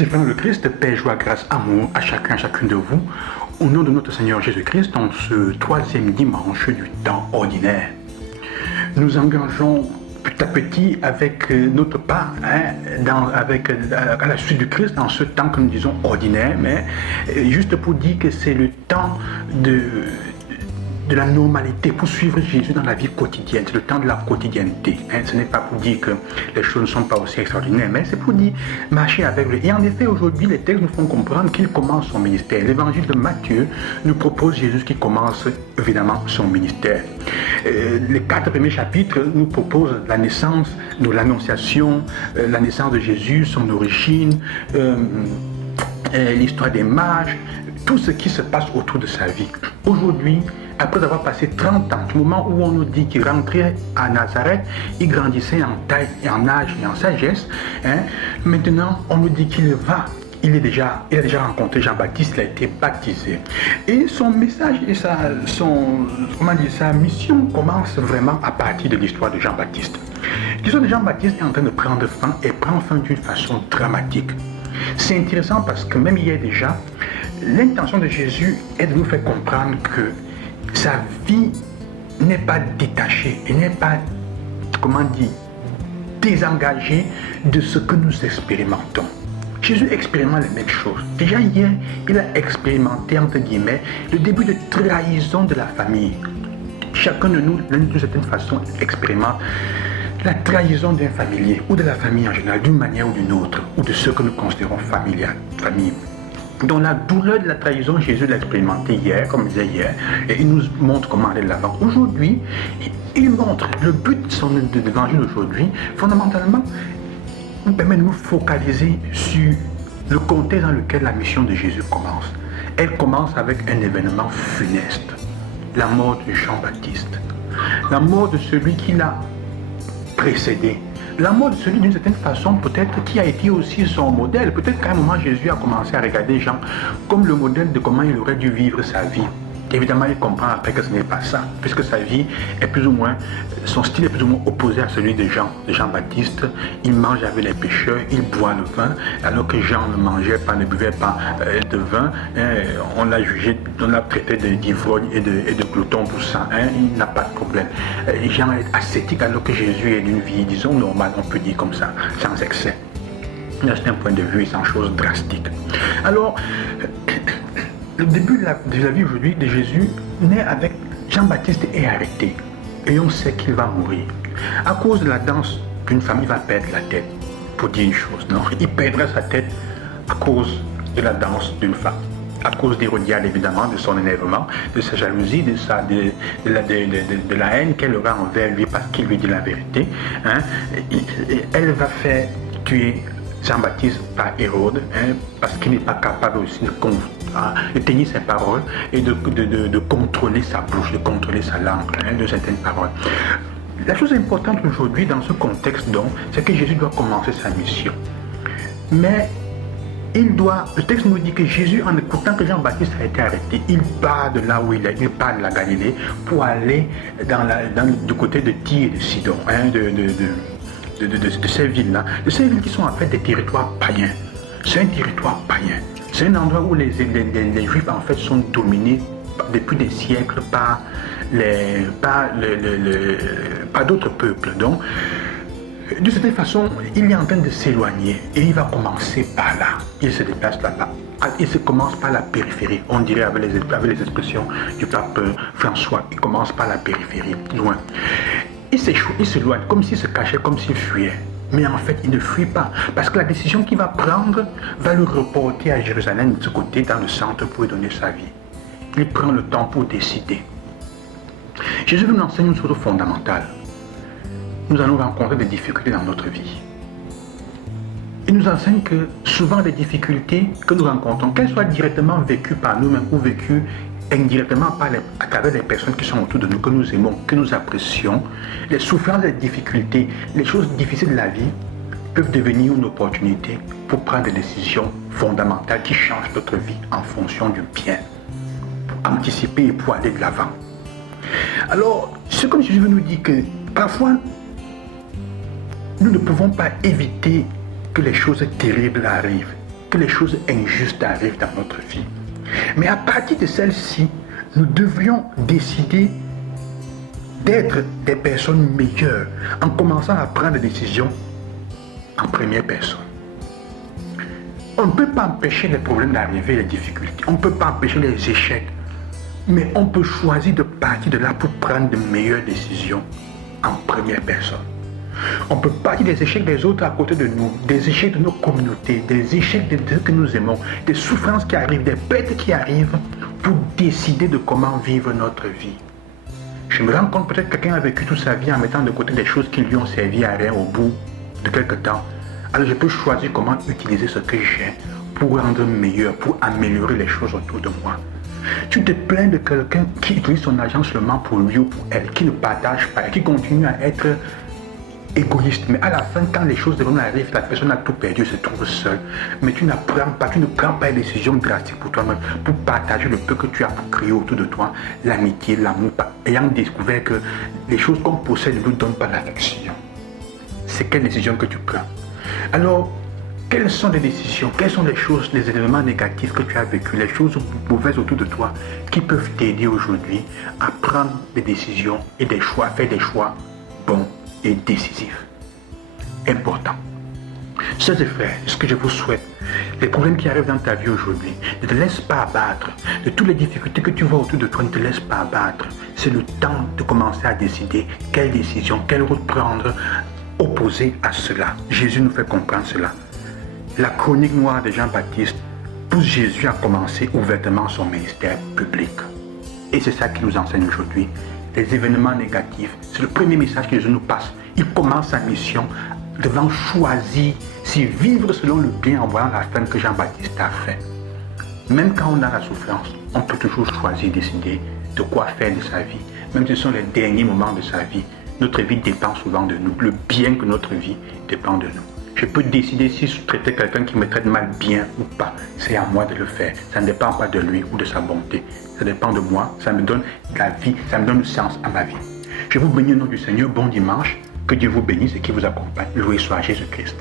Frères et frères de Christ, paix, joie, grâce, amour à chacune de vous, au nom de notre Seigneur Jésus-Christ, en ce troisième dimanche du temps ordinaire. Nous engageons petit à petit avec notre pas, à la suite du Christ, dans ce temps que nous disons ordinaire, mais juste pour dire que c'est le temps de la normalité, pour suivre Jésus dans la vie quotidienne, c'est le temps de la quotidienneté. Ce n'est pas pour dire que les choses ne sont pas aussi extraordinaires, mais c'est pour dire marcher avec lui. Et en effet, aujourd'hui, les textes nous font comprendre qu'il commence son ministère. L'évangile de Matthieu nous propose Jésus qui commence évidemment son ministère. Les 4 premiers chapitres nous proposent la naissance, l'annonciation, la naissance de Jésus, son origine, l'histoire des mages, tout ce qui se passe autour de sa vie. Aujourd'hui, après avoir passé 30 ans, du moment où on nous dit qu'il rentrait à Nazareth, il grandissait en taille, et en âge et en sagesse, maintenant on nous dit qu'il va. Il a déjà rencontré Jean-Baptiste, il a été baptisé. Et son message et sa mission commence vraiment à partir de l'histoire de Jean-Baptiste. L'histoire de Jean-Baptiste est en train de prendre fin et prend fin d'une façon dramatique. C'est intéressant parce que même hier déjà, l'intention de Jésus est de nous faire comprendre que sa vie n'est pas détachée et n'est pas, désengagée de ce que nous expérimentons. Jésus expérimente les mêmes choses. Déjà hier, il a expérimenté, entre guillemets, le début de trahison de la famille. Chacun de nous, d'une certaine façon, expérimente la trahison d'un familier ou de la famille en général, d'une manière ou d'une autre, ou de ce que nous considérons famille. Dans la douleur de la trahison, Jésus l'a expérimenté hier, comme il disait hier, et il nous montre comment aller de l'avant. Aujourd'hui, il montre le but de l'évangile d'aujourd'hui, fondamentalement, nous permet de nous focaliser sur le contexte dans lequel la mission de Jésus commence. Elle commence avec un événement funeste, la mort de Jean-Baptiste, la mort de celui qui l'a précédé. La mort de celui d'une certaine façon peut-être qui a été aussi son modèle. Peut-être qu'à un moment Jésus a commencé à regarder Jean comme le modèle de comment il aurait dû vivre sa vie. Évidemment, il comprend après que ce n'est pas ça, puisque sa vie est plus ou moins, son style est plus ou moins opposé à celui de Jean-Baptiste. Il mange avec les pécheurs, il boit le vin, alors que Jean ne mangeait pas, ne buvait pas de vin. On l'a jugé, on l'a traité d'ivrogne et de glouton pour ça. Il n'a pas de problème. Jean est ascétique, alors que Jésus est d'une vie, disons, normale, on peut dire comme ça, sans excès. C'est un point de vue et sans chose drastique. Alors, le début de la vie aujourd'hui de Jésus naît avec Jean-Baptiste est arrêté et on sait qu'il va mourir. À cause de la danse d'une femme, il va perdre la tête, pour dire une chose. Non, il perdra sa tête à cause de la danse d'une femme, à cause d'Hérodiade évidemment, de son énervement, de sa jalousie, de la haine qu'elle aura envers lui parce qu'il lui dit la vérité. Elle va faire tuer Jean-Baptiste par Hérode, parce qu'il n'est pas capable aussi de tenir ses paroles et de contrôler sa bouche, de contrôler sa langue, de certaines paroles. La chose importante aujourd'hui dans ce contexte donc, c'est que Jésus doit commencer sa mission. Mais le texte nous dit que Jésus, en écoutant que Jean-Baptiste a été arrêté, il part de là où il est, il part de la Galilée pour aller du côté de Tyr et de Sidon, de ces villes-là, de ces villes qui sont en fait des territoires païens. C'est un territoire païen. C'est un endroit où les Juifs en fait sont dominés depuis des siècles par d'autres peuples. Donc, de cette façon, il est en train de s'éloigner et il va commencer par là. Il se déplace là-bas. Il se commence par la périphérie. On dirait avec les expressions du pape François, il commence par la périphérie, loin. Il s'éloigne comme s'il se cachait, comme s'il fuyait. Mais en fait, il ne fuit pas. Parce que la décision qu'il va prendre va le reporter à Jérusalem, de ce côté, dans le centre, pour lui donner sa vie. Il prend le temps pour décider. Jésus nous enseigne une chose fondamentale. Nous allons rencontrer des difficultés dans notre vie. Il nous enseigne que souvent les difficultés que nous rencontrons, qu'elles soient directement vécues par nous-mêmes ou vécues indirectement à travers les personnes qui sont autour de nous, que nous aimons, que nous apprécions, les souffrances, les difficultés, les choses difficiles de la vie peuvent devenir une opportunité pour prendre des décisions fondamentales qui changent notre vie en fonction du bien, pour anticiper et pour aller de l'avant. Alors, ce que Jésus veut nous dire que parfois, nous ne pouvons pas éviter que les choses terribles arrivent. que les choses injustes arrivent dans notre vie. Mais à partir de celle-ci, nous devrions décider d'être des personnes meilleures en commençant à prendre des décisions en première personne. On ne peut pas empêcher les problèmes d'arriver, les difficultés. On ne peut pas empêcher les échecs. Mais on peut choisir de partir de là pour prendre de meilleures décisions en première personne. On peut partir des échecs des autres à côté de nous, des échecs de nos communautés, des échecs de ceux que nous aimons, des souffrances qui arrivent, des pertes qui arrivent pour décider de comment vivre notre vie. Je me rends compte peut-être que quelqu'un a vécu toute sa vie en mettant de côté des choses qui lui ont servi à rien au bout de quelque temps. Alors je peux choisir comment utiliser ce que j'ai pour rendre meilleur, pour améliorer les choses autour de moi. Tu te plains de quelqu'un qui utilise son argent seulement pour lui ou pour elle, qui ne partage pas et qui continue à être égoïste. Mais à la fin, quand les choses devant arrivent, la personne a tout perdu, se trouve seule. Mais tu ne prends pas des décisions drastiques pour toi-même, pour partager le peu que tu as pour créer autour de toi, l'amitié, l'amour, ayant découvert que les choses qu'on possède ne nous donnent pas l'affection. C'est quelle décision que tu prends? Alors, quelles sont les décisions, quelles sont les choses, les éléments négatifs que tu as vécu, les choses mauvaises autour de toi qui peuvent t'aider aujourd'hui à prendre des décisions et des choix, à faire des choix bons et décisifs. Important. Sœurs et frères, ce que je vous souhaite, les problèmes qui arrivent dans ta vie aujourd'hui, ne te laisse pas abattre. De toutes les difficultés que tu vois autour de toi, ne te laisse pas abattre. C'est le temps de commencer à décider quelle décision, quelle route prendre opposée à cela. Jésus nous fait comprendre cela. La chronique noire de Jean-Baptiste pousse Jésus à commencer ouvertement son ministère public. Et c'est ça qui nous enseigne aujourd'hui. Les événements négatifs, c'est le premier message que Jésus nous passe. Il commence sa mission devant choisir si vivre selon le bien en voyant la fin que Jean-Baptiste a fait. Même quand on a la souffrance, on peut toujours choisir, décider de quoi faire de sa vie. Même si ce sont les derniers moments de sa vie, notre vie dépend souvent de nous. Le bien de notre vie dépend de nous. Je peux décider si je traite quelqu'un qui me traite mal bien ou pas. C'est à moi de le faire. Ça ne dépend pas de lui ou de sa bonté. Ça dépend de moi. Ça me donne la vie. Ça me donne le sens à ma vie. Je vous bénis au nom du Seigneur. Bon dimanche. Que Dieu vous bénisse et qu'il vous accompagne. Loué soit Jésus-Christ.